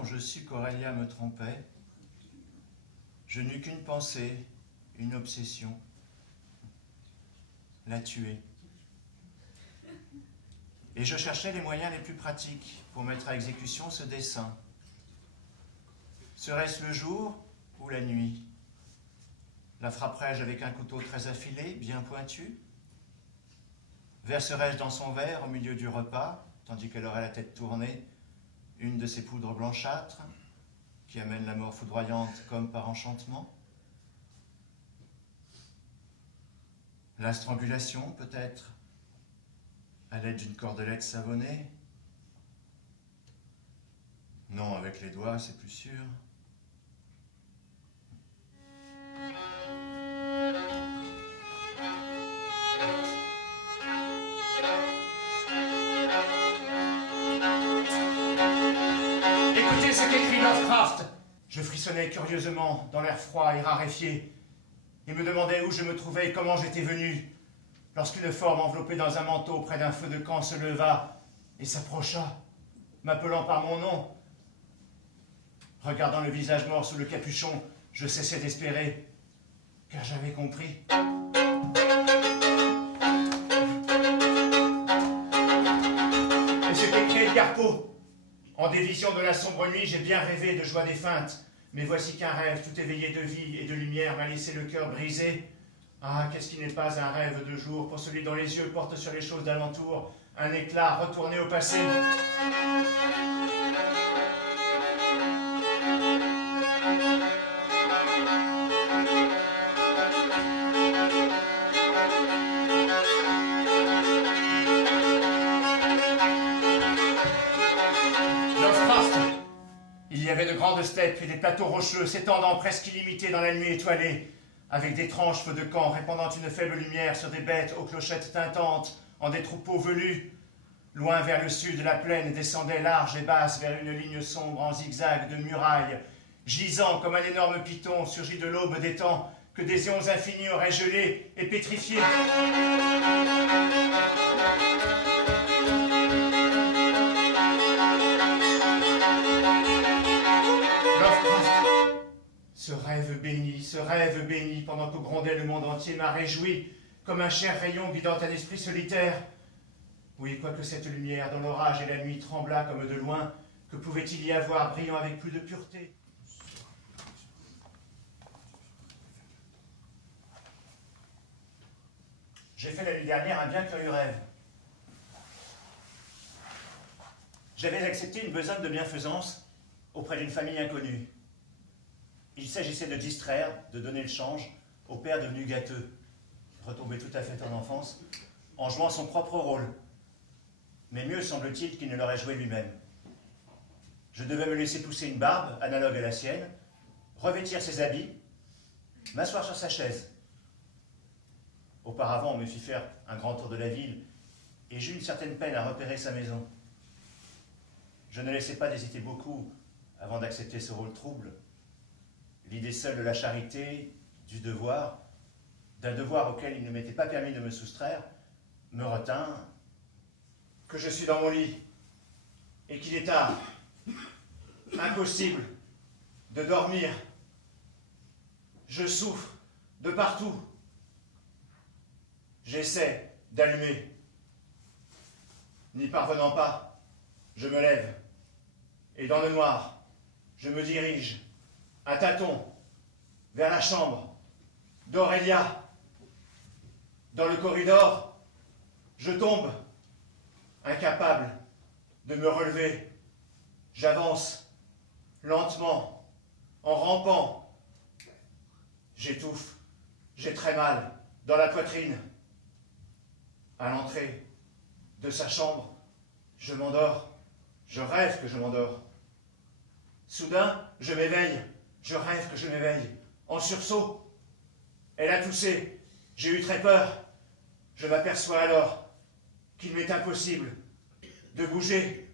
où je sus qu'Aurélia me trompait, je n'eus qu'une pensée, une obsession, la tuer. Et je cherchais les moyens les plus pratiques pour mettre à exécution ce dessein. Serait-ce le jour ou la nuit? La frapperais-je avec un couteau très affilé, bien pointu? Verserais-je dans son verre, au milieu du repas, tandis qu'elle aurait la tête tournée, une de ces poudres blanchâtres qui amènent la mort foudroyante comme par enchantement? La strangulation, peut-être, à l'aide d'une cordelette savonnée? Non, avec les doigts, c'est plus sûr. Écoutez ce qu'écrit Lovecraft. Je frissonnais curieusement dans l'air froid et raréfié, et me demandais où je me trouvais et comment j'étais venu, lorsqu'une forme enveloppée dans un manteau près d'un feu de camp se leva et s'approcha, m'appelant par mon nom. Regardant le visage mort sous le capuchon, je cessais d'espérer, car j'avais compris. Et c'était écrit Edgar Poe. En des visions de la sombre nuit, j'ai bien rêvé de joie défunte, mais voici qu'un rêve tout éveillé de vie et de lumière m'a laissé le cœur brisé. Ah, qu'est-ce qui n'est pas un rêve de jour pour celui dont les yeux portent sur les choses d'alentour un éclat retourné au passé. Il y avait de grandes steppes et des plateaux rocheux s'étendant presque illimités dans la nuit étoilée, avec d'étranges feux de camp répandant une faible lumière sur des bêtes aux clochettes tintantes, en des troupeaux velus. Loin vers le sud, la plaine descendait large et basse vers une ligne sombre en zigzag de murailles, gisant comme un énorme python surgi de l'aube des temps que des éons infinis auraient gelé et pétrifié. Ce rêve béni, pendant que grondait le monde entier, m'a réjoui, comme un cher rayon guidant un esprit solitaire. Oui, quoique cette lumière, dont l'orage et la nuit trembla comme de loin, que pouvait-il y avoir brillant avec plus de pureté? J'ai fait la nuit dernière un bien curieux rêve. J'avais accepté une besogne de bienfaisance auprès d'une famille inconnue. Il s'agissait de distraire, de donner le change au père devenu gâteux, retombé tout à fait en enfance, en jouant son propre rôle. Mais mieux semble-t-il qu'il ne l'aurait joué lui-même. Je devais me laisser pousser une barbe, analogue à la sienne, revêtir ses habits, m'asseoir sur sa chaise. Auparavant, on me fit faire un grand tour de la ville, et j'eus une certaine peine à repérer sa maison. Je ne laissais pas d'hésiter beaucoup avant d'accepter ce rôle trouble. L'idée seule de la charité, du devoir, d'un devoir auquel il ne m'était pas permis de me soustraire, me retint. Que je suis dans mon lit et qu'il est tard. Impossible de dormir. Je souffre de partout. J'essaie d'allumer. N'y parvenant pas, je me lève. Et dans le noir, je me dirige à tâtons vers la chambre d'Aurélia. Dans le corridor, je tombe, incapable de me relever. J'avance lentement, en rampant. J'étouffe, j'ai très mal dans la poitrine. À l'entrée de sa chambre, je m'endors. Je rêve que je m'endors. Soudain, je m'éveille. Je rêve que je m'éveille. En sursaut. Elle a toussé. J'ai eu très peur. Je m'aperçois alors qu'il m'est impossible de bouger.